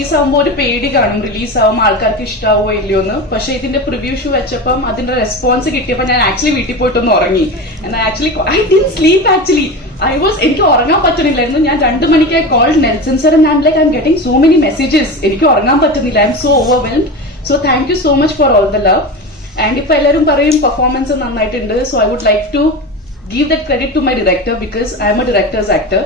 Release ആവുമ്പോൾ ഒരു പേടി കാണും, റിലീസ് ആവുമ്പോൾ ആൾക്കാർക്ക് ഇഷ്ടാവോ ഇല്ലയോ എന്ന്. പക്ഷെ ഇതിന്റെ പ്രിവ്യൂ ഷോ വെച്ചപ്പം അതിന്റെ റെസ്പോൺസ് കിട്ടിയപ്പോൾ ഞാൻ ആക്ച്വലി വീട്ടിൽ പോയിട്ടൊന്ന് ഉറങ്ങി. I didn't sleep actually. എനിക്ക് ഉറങ്ങാൻ പറ്റുന്നില്ലായിരുന്നു. ഞാൻ 2 മണിക്ക് call Nelson sir, and I'm getting so many messages. എനിക്ക് ഉറങ്ങാൻ പറ്റുന്നില്ല. I'm so overwhelmed. So thank you so much for all the love. And ഇപ്പൊ എല്ലാവരും പറയും പെർഫോമൻസ് നന്നായിട്ടുണ്ട്. So I would like to give that credit to my director, because I'm a director's actor.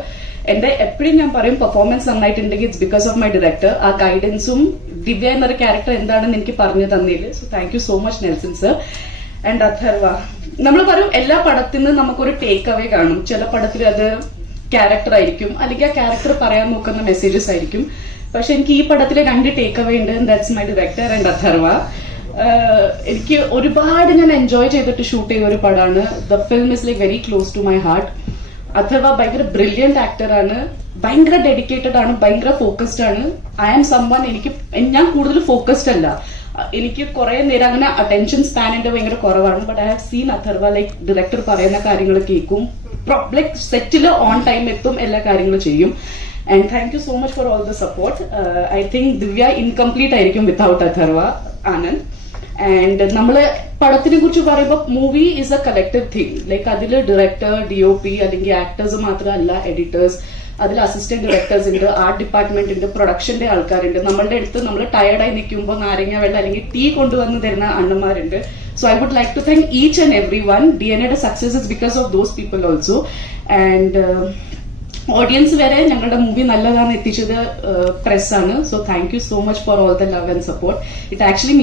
എന്റെ എപ്പോഴും ഞാൻ പറയും performance നന്നായിട്ടുണ്ടെങ്കിൽ it's because of my director. ആ ഗൈഡൻസും ദിവ്യ എന്നൊരു ക്യാരക്ടർ എന്താണെന്ന് എനിക്ക് പറഞ്ഞു തന്നതിൽ. So thank you so much Nelson sir. And Atharva, നമ്മൾ പറയും എല്ലാ പടത്തിൽ നിന്ന് നമുക്കൊരു ടേക്ക് അവേ കാണും. ചില പടത്തിൽ അത് ക്യാരക്ടർ ആയിരിക്കും, അല്ലെങ്കിൽ ആ ക്യാരക്ടർ പറയാൻ നോക്കുന്ന മെസ്സേജസ് ആയിരിക്കും. പക്ഷെ എനിക്ക് ഈ പടത്തിലെ 2 ടേക്ക് അവേ ഉണ്ട്. That's my director and Atharva. എനിക്ക് ഒരുപാട് ഞാൻ എൻജോയ് ചെയ്തിട്ട് ഷൂട്ട് ചെയ്ത ഒരു പടമാണ്. The film is like very close to my heart. Atharva ഭയങ്കര ബ്രില്യന്റ് ആക്ടറാണ്, ഭയങ്കര ഡെഡിക്കേറ്റഡ് ആണ്, ഭയങ്കര ഫോക്കസ്ഡ് ആണ്. ഐ ആം സംവൺ, ഞാൻ കൂടുതൽ ഫോക്കസ്ഡ് അല്ല. എനിക്ക് കുറെ നേരം അങ്ങനെ അറ്റൻഷൻ സ്പാൻ എന്റെ ഭയങ്കര കുറവാണ്. But I have seen Atharva like director പറയുന്ന കാര്യങ്ങൾ കേൾക്കും, ലൈക്ക് സെറ്റില് ഓൺ ടൈം എത്തും, എല്ലാ കാര്യങ്ങളും ചെയ്യും. And thank you so much for all the support. I think Divya incomplete ആയിരിക്കും വിത്തൗട്ട് അഥർവ, ആനന്ദ്. ആൻഡ് നമ്മള് പടത്തിനെ കുറിച്ച് പറയുമ്പോൾ movie is A collective thing. Like അതിൽ ഡയറക്ടർ, DOP അല്ലെങ്കിൽ ആക്ടേഴ്സ് മാത്രമല്ല, എഡിറ്റേഴ്സ്, അതിൽ അസിസ്റ്റന്റ് ഡയറക്ടേഴ്സ് ഉണ്ട്, ആർട്ട് ഡിപ്പാർട്ട്മെന്റ് ഉണ്ട്, പ്രൊഡക്ഷന്റെ ആൾക്കാരുണ്ട്. നമ്മളുടെ അടുത്ത് നമ്മൾ ടയർഡായി നിൽക്കുമ്പോൾ നാരങ്ങ വെള്ളം അല്ലെങ്കിൽ ടീ കൊണ്ടുവന്ന് തരുന്ന അണ്ണന്മാരുണ്ട്. So I would like to thank each and every one. DNA success is because of those people also. And audience വരെ ഞങ്ങളുടെ മൂവി നല്ലതാണെന്ന് എത്തിച്ചത് പ്രസ്സാണ്. So thank you so much for all the love and support. It actually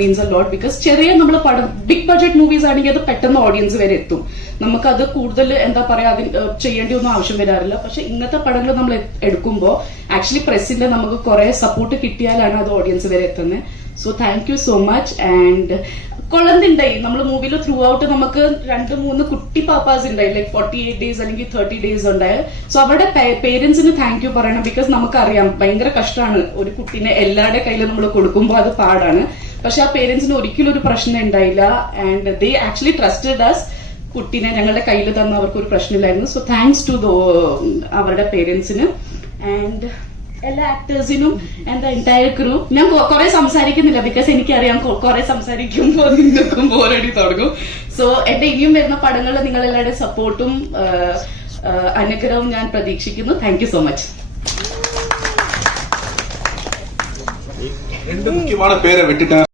means a lot, because ചെറിയ നമ്മൾ പടം big budget movies ആണെങ്കിൽ അത് പെട്ടെന്ന് ഓഡിയൻസ് വരെ എത്തും. നമുക്കത് കൂടുതൽ എന്താ പറയാ ചെയ്യേണ്ടി ഒന്നും ആവശ്യം വരാറില്ല. പക്ഷെ ഇങ്ങനത്തെ പടങ്ങൾ നമ്മൾ എടുക്കുമ്പോൾ ആക്ച്വലി പ്രസിന്റെ നമുക്ക് കുറെ സപ്പോർട്ട് കിട്ടിയാലാണ് അത് ഓഡിയൻസ് വരെ എത്തുന്നത്. So thank you so much. And കൊളന്തുണ്ടായി നമ്മൾ മൂവിയിൽ ത്രൂ ഔട്ട് നമുക്ക് 2-3 കുട്ടി പാപ്പാസ് ഉണ്ടായി, ലൈക്ക് 48 days അല്ലെങ്കിൽ 30 days ഉണ്ടായി. സോ അവരുടെ പേരൻസിന് താങ്ക് യു പറയണം. ബിക്കോസ് നമുക്കറിയാം ഭയങ്കര കഷ്ടമാണ് ഒരു കുട്ടീനെ എല്ലാവരുടെ കയ്യിൽ നമ്മൾ കൊടുക്കുമ്പോൾ, അത് പാടാണ്. പക്ഷെ ആ പേരൻസിന് ഒരിക്കലും ഒരു പ്രശ്നം ഉണ്ടായില്ല. And they actually trusted us. കുട്ടീനെ ഞങ്ങളുടെ കയ്യിൽ തന്ന അവർക്ക് ഒരു പ്രശ്നമില്ലായിരുന്നു. സോ താങ്ക്സ് ടു അവരുടെ പേരൻസിന് ആൻഡ് എല്ലാ ആക്ടേഴ്സിനും ആൻഡ് ദ എൻറ്റയർ ക്രൂ. ഞാൻ കുറെ സംസാരിക്കുന്നില്ല, ബിക്കോസ് എനിക്കറിയാം കുറെ സംസാരിക്കുമ്പോൾ നിങ്ങൾക്കും ബോറടി തുടങ്ങും. സോ എന്റെ ഇനിയും വരുന്ന പടങ്ങളിൽ നിങ്ങൾ എല്ലാവരുടെ സപ്പോർട്ടും അനുഗ്രഹവും ഞാൻ പ്രതീക്ഷിക്കുന്നു. Thank you so much. ரெண்டு முக்கியமான பேரை விட்டுட்டேன்.